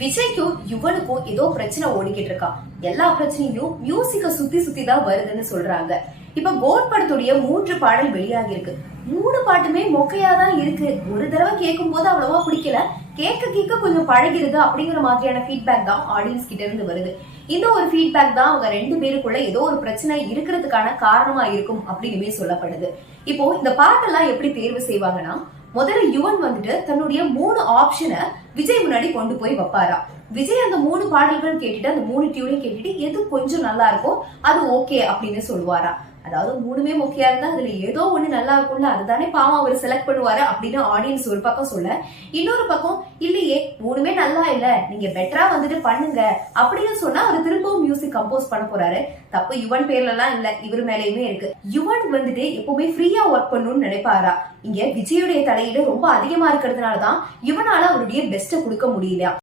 விஜய்க்கும் யுவனுக்கும் ஏதோ பிரச்சனை ஓடிக்கிட்டு இருக்கா. எல்லா பிரச்சனையும் மியூசிக்க சுத்தி சுத்தி தான் வருதுன்னு சொல்றாங்க. இப்ப கோட் படத்துடைய மூன்று பாடல் வெளியாகி இருக்கு மூணு பாட்டுமே மொக்கையா தான் இருக்கு. ஒரு தடவை கேட்கும் போது அவ்வளவா பிடிக்கல. கேட்க கேட்க கொஞ்சம் பழகிருது அப்படிங்கிற மாதிரியான ஃபீட்பேக் தான் ஆடியன்ஸ் கிட்ட இருந்து வருது. இந்த ஒரு ஃபீட்பேக் தான் அவங்க ரெண்டு பேருக்குள்ள ஏதோ ஒரு பிரச்சனை இருக்கிறதுக்கான காரணமா இருக்கும் அப்படின்னுமே சொல்லப்படுது. இப்போ இந்த பாட்டெல்லாம் எப்படி தேர்வு செய்வாங்கன்னா முதல்ல யுவன் வந்துட்டு தன்னுடைய மூணு ஆப்ஷனை விஜய் முன்னாடி கொண்டு போய் வைப்பாரா? விஜய் அந்த மூணு பாடல்கள் கேட்டுட்டு அந்த மூணு டியூனையும் கேட்டுட்டு எது கொஞ்சம் நல்லா இருக்கோ அது ஓகே அப்படின்னு சொல்லுவாரா? அதாவது மூணுமே முக்கியா இருந்தா அதுல ஏதோ ஒண்ணு நல்லா இருக்கும்ல அதுதானே பாவம் அவர் செலக்ட் பண்ணுவாரு அப்படின்னு ஆடியன்ஸ் ஒரு பக்கம் சொல்ல இன்னொரு பக்கம் இல்லையே மூணுமே நல்லா இல்ல நீங்க பெட்டரா வந்துட்டு பண்ணுங்க அப்படின்னு சொன்னா அவர் திரும்பவும் மியூசிக் கம்போஸ் பண்ண போறாரு. தப்பு யுவன் பேர்ல எல்லாம் இல்ல இவர் மேலயுமே இருக்கு. யுவன் வந்துட்டு எப்பவுமே ஃப்ரீயா ஒர்க் பண்ணணும்னு நினைப்பாரா? இங்க விஜயுடைய தலையீடு ரொம்ப அதிகமா இருக்கிறதுனாலதான் இவனால அவருடைய பெஸ்ட்டை கொடுக்க முடியலையா